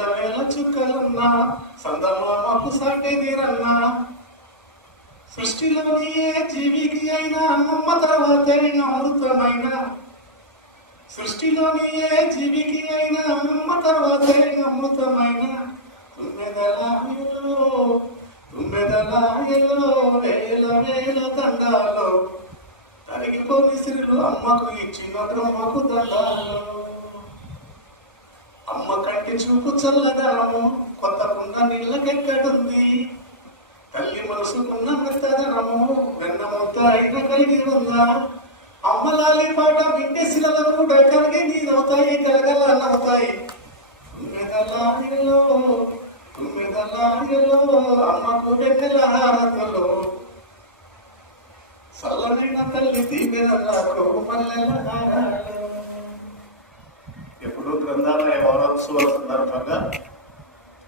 వేల వేల చుక్కలున్నా సందమామకు సాటే తీరన్నా సృష్టిలోని ఏ జీవికి అయినా అమ్మ తర్వాతే అమృతమైన సృష్టిలోని ఏ జీవికి అయినా అమ్మ తర్వాతే అమృతమైన తుమ్మెదలాయలో తుమ్మెదలాయలో వేల వేల దండాలో తరిగిపోని సిరులు అమ్మకు ఇచ్చిన బ్రహ్మకు దండాలో అమ్మ కంటి చూపు చల్లదనము కొత్త కుండ నీళ్ళకెక్కడుంది తల్లి మనసుకున్న మెత్తదనము వెన్నముద్ద అయిన కలిగి ఉందా అమ్మలాలి పాట వింటే శిలలు కూడా కలిగి నీరవుతాయి కలగల నవ్వుతాయి తుమ్మెదలాయలో తుమ్మెదలాయలో అమ్మకు వెన్నెల హారతలో చల్లనైన తల్లి దీవెనలకు మల్లెల హారాలు. ఎప్పుడు గ్రంథాలయ వారోత్సవాల సందర్భంగా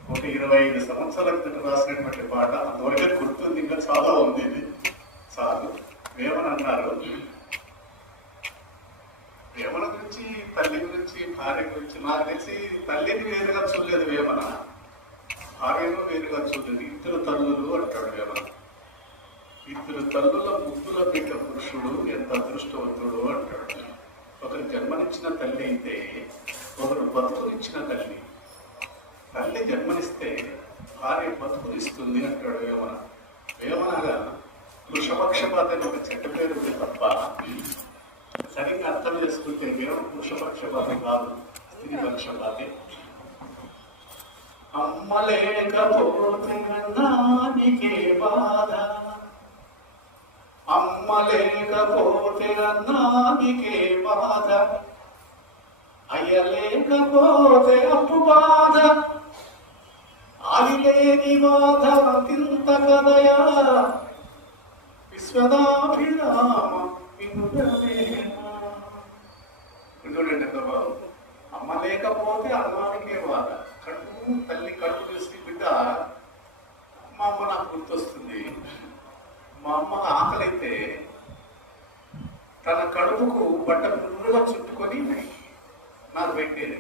125 సంవత్సరాల క్రితం రాసినటువంటి పాట అంతవరకే గుర్తుంది, ఇంకా చాలా ఉంది. ఇది చాలు. వేమన అన్నారు, వేమన గురించి, తల్లి గురించి, భార్య గురించి నాకు తెలిసి తల్లిని వేరుగా చూడలేదు వేమన, భార్యను వేరుగా చూడలేదు. ఇద్దరు తల్లులు అంటాడు వేమన. ఇద్దరు తల్లుల ముద్దుల బిడ్డ పురుషుడు ఎంత అదృష్టవంతుడు అంటాడు. ఒకరు జన్మనిచ్చిన తల్లి అయితే ఒకరు బతుకునిచ్చిన తల్లి. తల్లి జన్మనిస్తే భార్య బతుకునిస్తుంది అంటాడు వేమన. వేమనగా వృషపక్షపాతని ఒక చెట్టు పేరు ఉంది తప్ప సరిగ్గా అర్థం చేసుకుంటే వేమన వృషపక్షపాతం కాదు, స్త్రీ పక్షపాతి. అమ్మలేకపోతే నానికే బాధ, అమ్మలేకపోతే అన్నానికే బాధ, అయ్యలేకపోతే అప్పు బాధ, ఆదిలేని బాధ తింత కదయా విశ్వదాభిరామ వినుడండి బాబు. అమ్మ లేకపోతే అన్నానికే బాధ. కడుపు తల్లి కడుపు చేసి బిడ్డ మా అమ్మ నాకు గుర్తొస్తుంది. మా అమ్మ ఆకలైతే తన కడుపుకు బట్ట పుర్రుగా చుట్టుకొని నాకు పెట్టేది.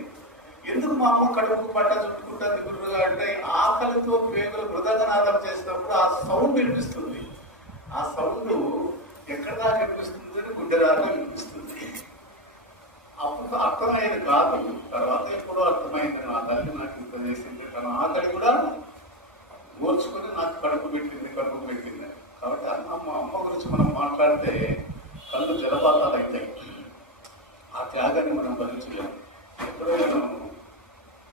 ఎందుకు మా అమ్మ కడుపుకు బట్ట చుట్టుకుంటుంది గుర్రుగా అంటే ఆకలితో పేగులు మృదంగనాదం చేసినప్పుడు ఆ సౌండ్ వినిపిస్తుంది. ఆ సౌండ్ ఎక్కడ దాకా వినిపిస్తుంది అని గుండె దాకా వినిపిస్తుంది. అప్పుడు అర్థమైంది కాదు, తర్వాత ఎప్పుడో అర్థమైంది.